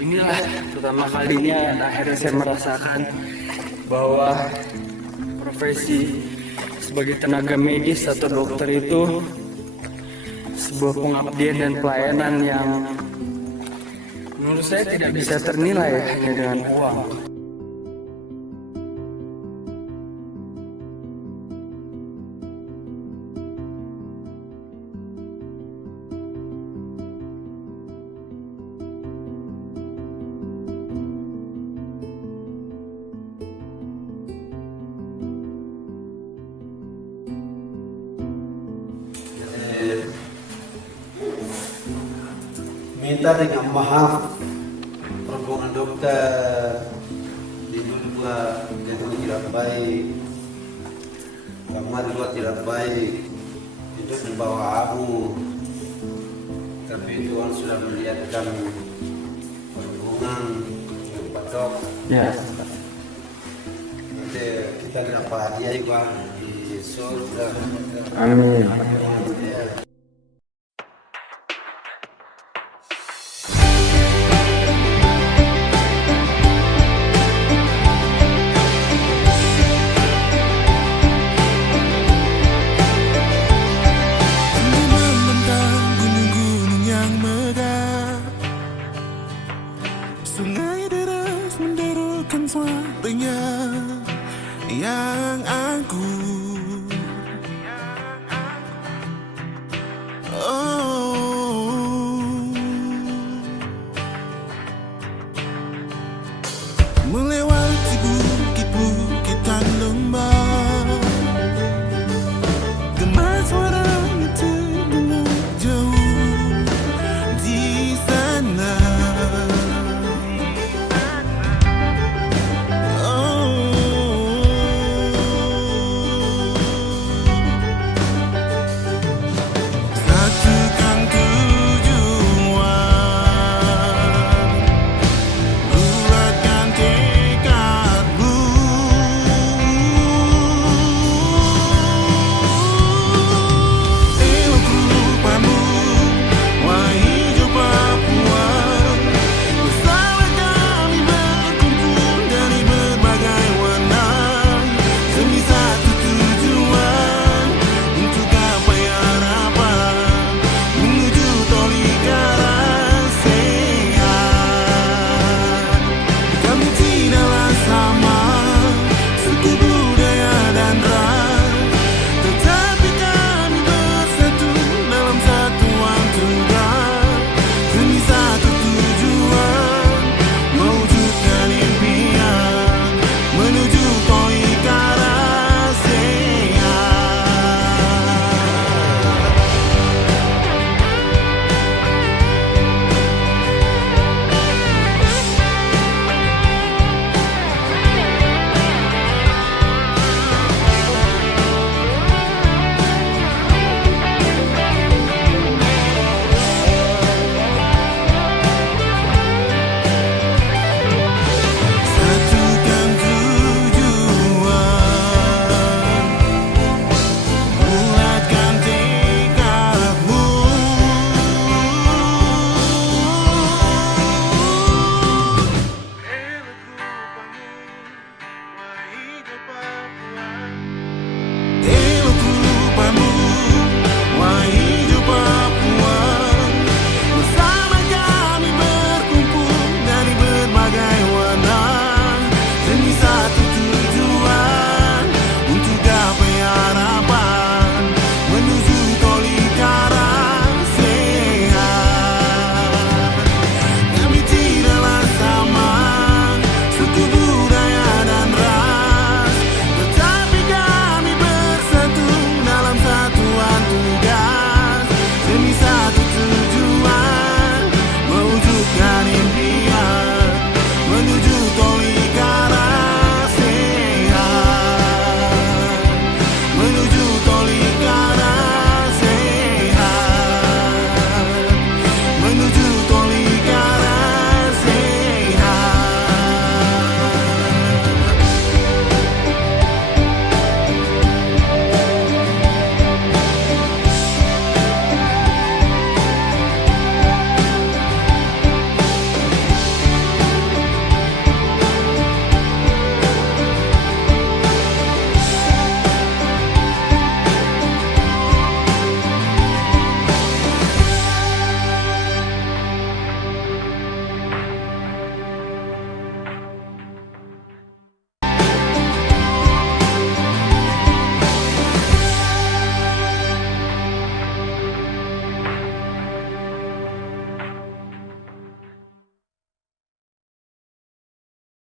inilah pertama kalinya akhirnya saya merasakan bahwa profesi sebagai tenaga medis atau dokter itu sebuah pengabdian dan pelayanan yang menurut saya tidak bisa ternilai hanya dengan uang. Minta dengan maaf perempuan dokter di dua jadi tidak baik, kamar juga tidak baik, itu membawa abu, tapi Tuhan sudah melihatkan perhubungan yang patok. Ya. Nanti kita dapat hadiah juga di surga. Amin.